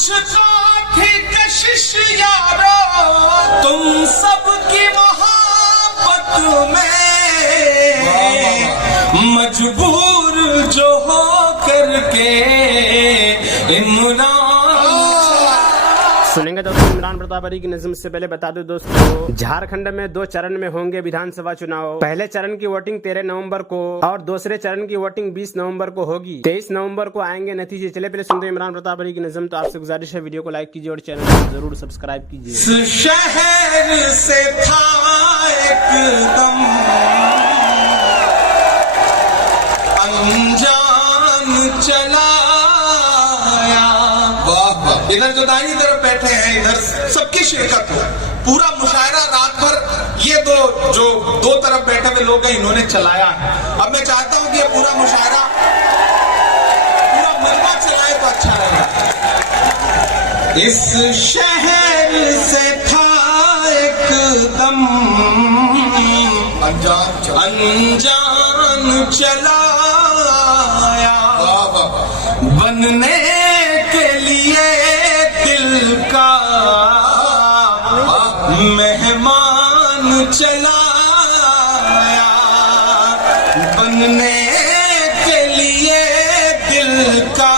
کچھ تو تھی کشش یارو تم سب کی محبت میں مجبور جو ہو کر کے عمران سنیں گے دوستوں عمران پرتاپ علی کی نظم سے پہلے بتا دوں دوستوں جھارکھنڈ میں 2 چرن میں ہوں گے ویدھان سبھا چناؤ. پہلے چرن کی ووٹنگ 13 نومبر کو اور دوسرے چرن کی ووٹنگ 20 نومبر کو ہوگی. 23 نومبر کو آئیں گے نتیجے. چلے پہلے سنتے ہیں عمران پرتاپ علی کی نظم. تو آپ سے گزارش ہے ویڈیو کو لائک کیجیے اور چینل کو ضرور سبسکرائب کیجیے. شہر سے تھا ایک دم انجان چلا ادھر جو دائیں طرف بیٹھے ہیں ادھر سب کی شرکت ہو. پورا مشاعرہ رات بھر یہ جو دو طرف بیٹھے ہوئے لوگ ہیں انہوں نے چلایا ہے. اب میں چاہتا ہوں کہ یہ پورا مشاعرہ پورا ملبہ چلائے تو اچھا رہے. اس شہر سے تھا ایک دم انجان چلایا بننے کے لیے کا مہمان چلایا بننے کے لیے دل کا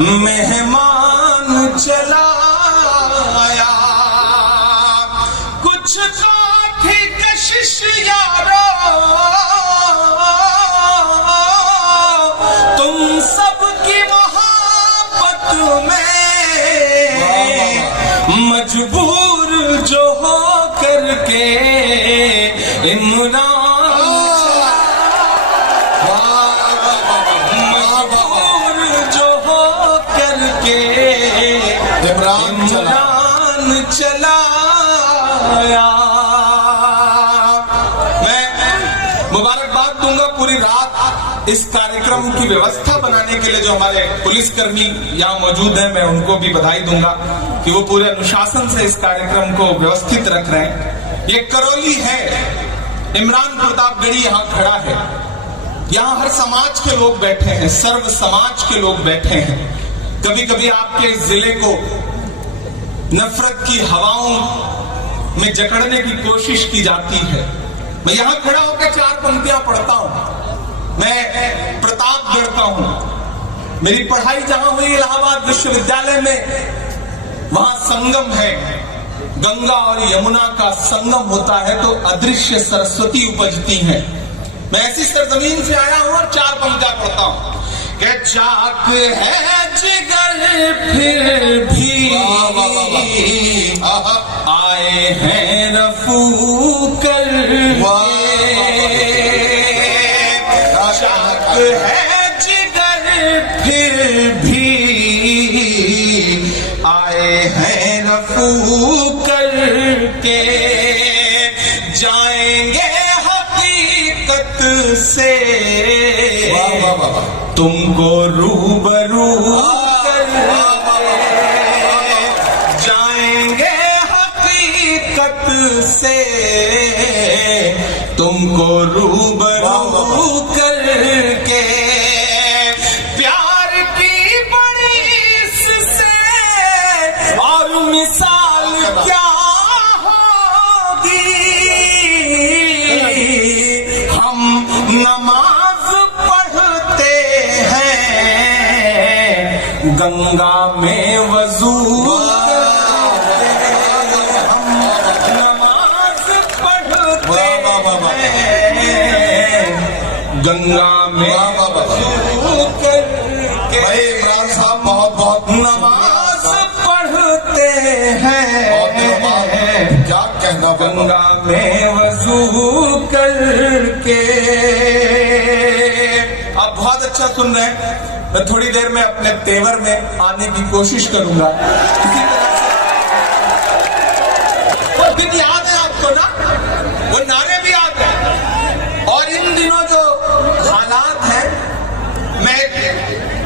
مہمان چلایا. کچھ تو تھی کشش یارو تم سب کی محبت میں مجبور جو ہو کر کے عمران مجبور جو ہو کر کے عمران چلایا. میں مبارکباد دوں گا پوری رات اس کاریکرم کی ویوستھا بنانے کے لیے جو ہمارے پولیس کرمی یہاں موجود ہیں. میں ان کو بھی بدھائی دوں گا کہ وہ پورے انوشاسن سے اس کاریکرم کو ویوستھت رکھ رہے ہیں. یہ کرولی ہے, عمران پرتاپ گڑھی یہاں کھڑا ہے. یہاں ہر سماج کے لوگ بیٹھے ہیں, سرو سماج کے لوگ بیٹھے ہیں. کبھی کبھی آپ کے ضلع کو نفرت کی ہواؤں میں جکڑنے کی کوشش کی جاتی ہے. میں یہاں کھڑا ہو کے 4 پنکتیاں پڑھتا ہوں. میں پرتاپ گڑھ کا ہوں. میری پڑھائی جہاں ہوئی الہ آباد وشو ودیالیہ میں, وہاں سنگم ہے, گنگا اور یمنا کا سنگم ہوتا ہے تو ادرشیہ سرسوتی اپجتی ہیں. میں ایسی سرزمین سے آیا ہوں اور 4 پنکتیاں پڑھتا ہوں کہ چاک ہے جگر پھر بھی آئے ہیں رفو کر چاک ہے جگر پھر بھی آئے ہیں رفو کر کے جائیں گے حقیقت سے تم کو روبرو کر جائیں گے حقیقت سے تم کو روبرو کر کے. پیار کی بڑی اس سے اور مثال کیا ہوگی. ہم نماز پڑھتے ہیں گنگا میں وضو ہم نماز پڑھتے ہیں گنگا میں وضو کر کے. عمران صاحب بہت بہت نماز پڑھتے ہیں کیا کہنا گنگا میں وضو کر کے. آپ بہت اچھا سن رہے ہیں. میں تھوڑی دیر میں اپنے تیور میں آنے کی کوشش کروں گا. وہ دن یاد ہے آپ کو نا, وہ نعرے بھی یاد ہیں. اور ان دنوں جو حالات ہیں, میں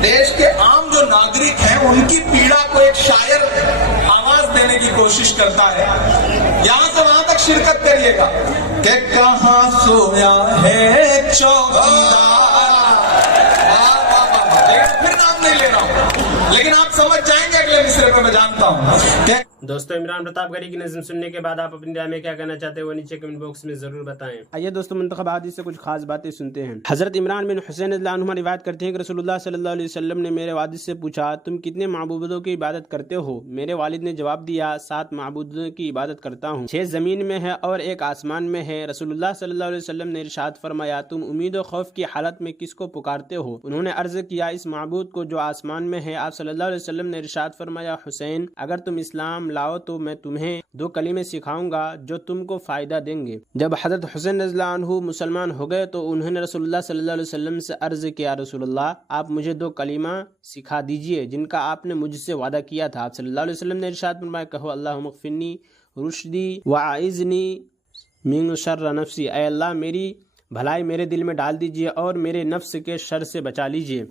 دیش کے عام جو ناگرک ہیں ان کی پیڑا کو ایک شاعر آواز دینے کی کوشش کرتا ہے. یہاں سے وہاں تک شرکت کریے گا کہ کہاں سویا ہے چوکیدار. پھر نام نہیں لے رہا ہوں, लेकिन आप समझ जाएंगे अगले मिसरे पे, मैं जानता हूँ। दोस्तों, इमरान प्रतापगढ़ी की नज़्म सुनने के बाद आप अपनी राय में क्या कहना चाहते हैं वो नीचे कमेंट बॉक्स में जरूर बताएं। आइए दोस्तों, मुंतखब हदीस से कुछ खास बातें सुनते हैं। हजरत इमरान बिन हुसैन रज़ियल्लाहु अन्हुमा रिवायत करते हैं कि रसूलुल्लाह सल्लल्लाहु अलैहि वसल्लम ने मेरे वालिद से पूछा, तुम कितने माबूदों की इबादत करते हो? मेरे वालिद ने जवाब दिया, 7 माबूदों की इबादत करता हूँ, 6 जमीन में है और 1 आसमान में है। रसूलुल्लाह सल्लल्लाहु अलैहि वसल्लम ने इरशाद फरमाया, तुम उम्मीद और खौफ की हालत में किसको पुकारते हो? उन्होंने अर्ज किया, इस माबूद को जो आसमान में है। आप सल्लल्लाहु अलैहि वसल्लम ने इरशाद फरमाया, हुसैन, अगर तुम इस्लाम लाओ तो मैं तुम्हें 2 कलीमे सिखाऊंगा जो तुमको फायदा देंगे। जब हजरत हुसैन रज़ियल्लाहु अन्हु मुसलमान हो गए तो उन्होंने रसूलुल्लाह सल्लल्लाहु अलैहि वसल्लम से अर्ज किया, रसूलुल्लाह, आप मुझे 2 कलीमा सिखा दीजिए जिनका आपने मुझसे वादा किया था। आप सल्लल्लाहु अलैहि वसल्लम ने इरशाद फरमाया, कहो, अल्लाहुम्मा ग़फ़िरनी रुश्दी व आइज़नी मिन शर्रि नफ्सी, ऐ अल्लाह मेरी भलाई मेरे दिल में डाल दीजिए और मेरे नफ्स के शर से बचा लीजिए।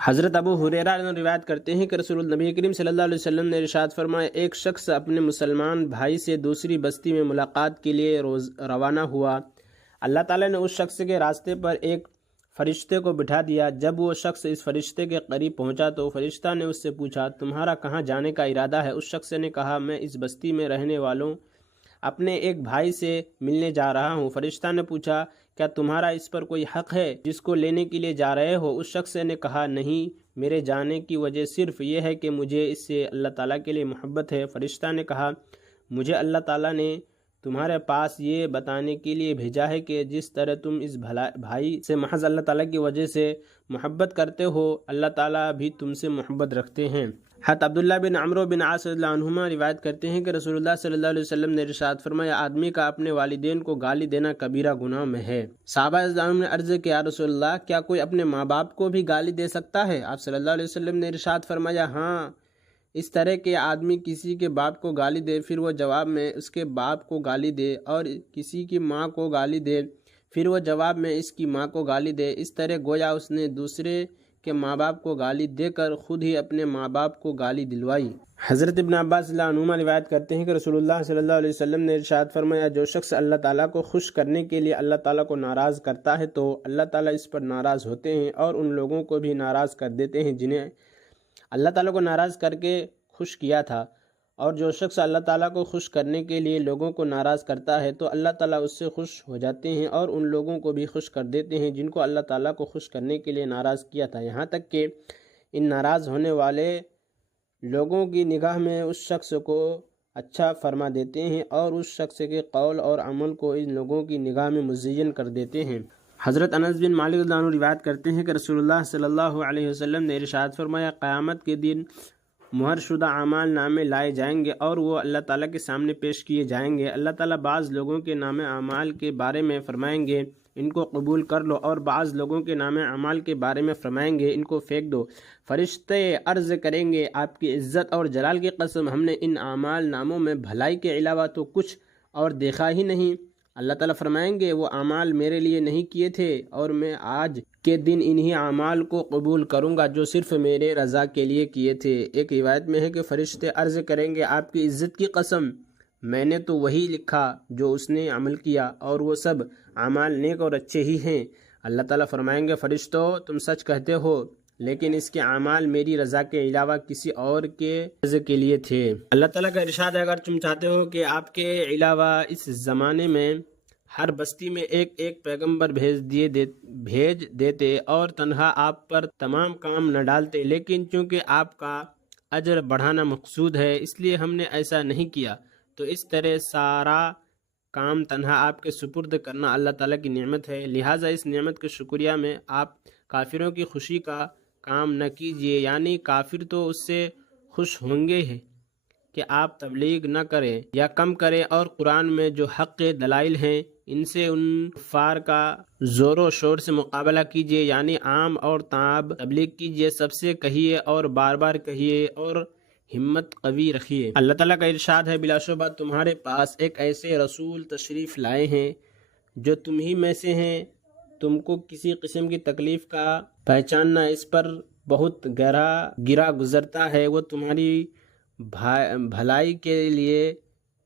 हज़रत अबू हुरैरा रिवायत करते हैं कि रसूलुल्लाह नबी करीम सल्लल्लाहु अलैहि वसल्लम ने इरशाद फरमाया, एक शख्स अपने मुसलमान भाई से दूसरी बस्ती में मुलाकात के लिए रवाना हुआ। अल्लाह ताला ने उस शख्स के रास्ते पर एक फरिश्ते को बिठा दिया। जब वो शख्स इस फरिश्ते के करीब पहुंचा तो फरिश्ता ने उससे पूछा, तुम्हारा कहाँ जाने का इरादा है? उस शख्स ने कहा, मैं इस बस्ती में रहने वालों अपने एक भाई से मिलने जा रहा हूँ। फरिश्ता ने पूछा, क्या तुम्हारा इस पर कोई हक है जिसको लेने के लिए जा रहे हो? उस शख्स ने कहा, नहीं, मेरे जाने की वजह सिर्फ ये है कि मुझे इससे अल्लाह ताला के लिए मोहब्बत है। फरिश्ता ने कहा, मुझे अल्लाह ताला ने तुम्हारे पास ये बताने के लिए भेजा है कि जिस तरह तुम इस भाई से महज अल्लाह ताला की वजह से मोहब्बत करते हो, अल्लाह ताला भी तुमसे मोहब्बत रखते हैं। हज़रत अब्दुल्लाह बिन अमरो बिन आस रज़ियल्लाहु अन्हुमा रिवायत करते हैं कि रसूलुल्लाह सल्लल्लाहु अलैहि वसल्लम ने इरशाद फरमाया, आदमी का अपने वालिदैन को गाली देना कबीरा गुनाह में है। सहाबा रज़ियल्लाहु ने अर्ज़ किया, रसूलुल्लाह, क्या कोई अपने माँ बाप को भी गाली दे सकता है? आप सल्लल्लाहु अलैहि वसल्लम ने इरशाद फरमाया, हाँ, इस तरह के आदमी किसी के बाप को गाली दे, फिर वो जवाब में उसके बाप को गाली दे, और किसी की माँ को गाली दे, फिर वो जवाब में इसकी माँ को गाली दे, इस तरह गोया उसने दूसरे के माँ बाप को गाली देकर खुद ही अपने माँ बाप को गाली दिलवाई। हज़रत इब्न अब्बास अन्हुमा रिवायत करते हैं कि रसूलुल्लाह सल्लल्लाहु अलैहि वसल्लम ने इरशाद फरमाया, जो शख्स अल्लाह ताला को खुश करने के लिए अल्लाह ताला को नाराज़ करता है तो अल्लाह ताला इस पर नाराज़ होते हैं और उन लोगों को भी नाराज़ कर देते हैं जिन्हें अल्लाह ताला को नाराज़ करके खुश किया था। और जो शख्स अल्लाह ताला को खुश करने के लिए लोगों को नाराज़ करता है तो अल्लाह ताला उससे खुश हो जाते हैं और उन लोगों को भी खुश कर देते हैं जिनको अल्लाह ताला को खुश करने के लिए नाराज़ किया था। यहाँ तक कि इन नाराज़ होने वाले लोगों की निगाह में उस शख्स को अच्छा फरमा देते हैं और उस शख्स के कौल और अमल को इन लोगों की निगाह में मुज़य्यन कर देते हैं। हज़रत अनस बिन मालिक रज़ियल्लाहु अन्हु रिवायत करते हैं कि रसूलुल्लाह सल्लल्लाहु अलैहि वसल्लम ने इरशाद फरमाया, क़यामत के दिन मुहरशुदा अमाल नामे लाए जाएंगे और वो अल्लाह ताला के सामने पेश किए जाएंगे। अल्लाह ताला बाज़ लोगों के नामे अमाल के बारे में फरमाएंगे, इनको कबूल कर लो, और बाज़ लोगों के नामे अमाल के बारे में फरमाएंगे, इनको फेंक दो। फरिश्ते अर्ज़ करेंगे, आपकी इज़्ज़त और जलाल की कसम, हमने इन अमाल नामों में भलाई के अलावा तो कुछ और देखा ही नहीं। अल्लाह ताला फरमाएंगे, वो अमाल मेरे लिए नहीं किए थे और मैं आज के दिन इन्हीं अमाल को कबूल करूंगा जो सिर्फ मेरे रज़ा के लिए किए थे। एक रिवायत में है कि फरिश्ते अर्ज़ करेंगे, आपकी इज़्ज़त की कसम, मैंने तो वही लिखा जो उसने अमल किया और वो सब अमाल नेक और अच्छे ही हैं। अल्लाह ताला फरमाएंगे, फरिश्तों, तुम सच कहते हो, लेकिन इसके अमाल मेरी रज़ा के अलावा किसी और के रज़ा के लिए थे। अल्लाह ताला का इरशाद है, अगर तुम चाहते हो कि आपके अलावा इस ज़माने में हर बस्ती में एक एक पैगंबर भेज देते और तन्हा आप पर तमाम काम न डालते, लेकिन चूंकि आपका अजर बढ़ाना मकसूद है इसलिए हमने ऐसा नहीं किया। तो इस तरह सारा काम तन्हा आपके सुपुर्द करना अल्लाह ताला की नेमत है, लिहाजा इस नेमत के शुक्रिया में आप काफिरों की खुशी का काम न कीजिए। यानी काफिर तो उससे खुश होंगे कि आप तबलीग न करें या कम करें, और कुरान में जो हक़ के दलाइल हैं इनसे उन कुफ़ार का ज़ोरों शोर से मुकाबला कीजिए। यानी आम और ताब तबलीग कीजिए, सबसे कहिए और बार बार कहिए और हिम्मत कवी रखिए। अल्लाह ताला का इरशाद है, बिलाशुबा तुम्हारे पास एक ऐसे रसूल तशरीफ़ लाए हैं जो तुम ही में से हैं, तुमको किसी किस्म की तकलीफ़ का पहचानना इस पर बहुत गिरा गुज़रता है, वो तुम्हारी भलाई के लिए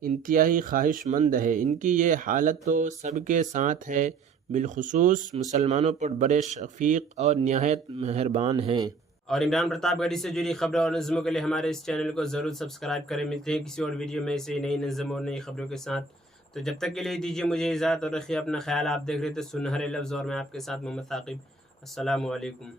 इंतहाई ख्वाहिशमंद है। इनकी ये हालत तो सबके साथ है, बिलखुसूस मुसलमानों पर बड़े शफीक और निहायत मेहरबान हैं। اور عمران پرتاپ گڑھی سے جڑی خبروں اور نظموں کے لیے ہمارے اس چینل کو ضرور سبسکرائب کریں. ملتے ہیں کسی اور ویڈیو میں ایسے نئی نظم اور نئی خبروں کے ساتھ. تو جب تک کے لیے دیجیے مجھے اجازت اور رکھیے اپنا خیال. آپ دیکھ رہے تھے سنہرے لفظ اور میں آپ کے ساتھ محمد ثاقب. السلام علیکم.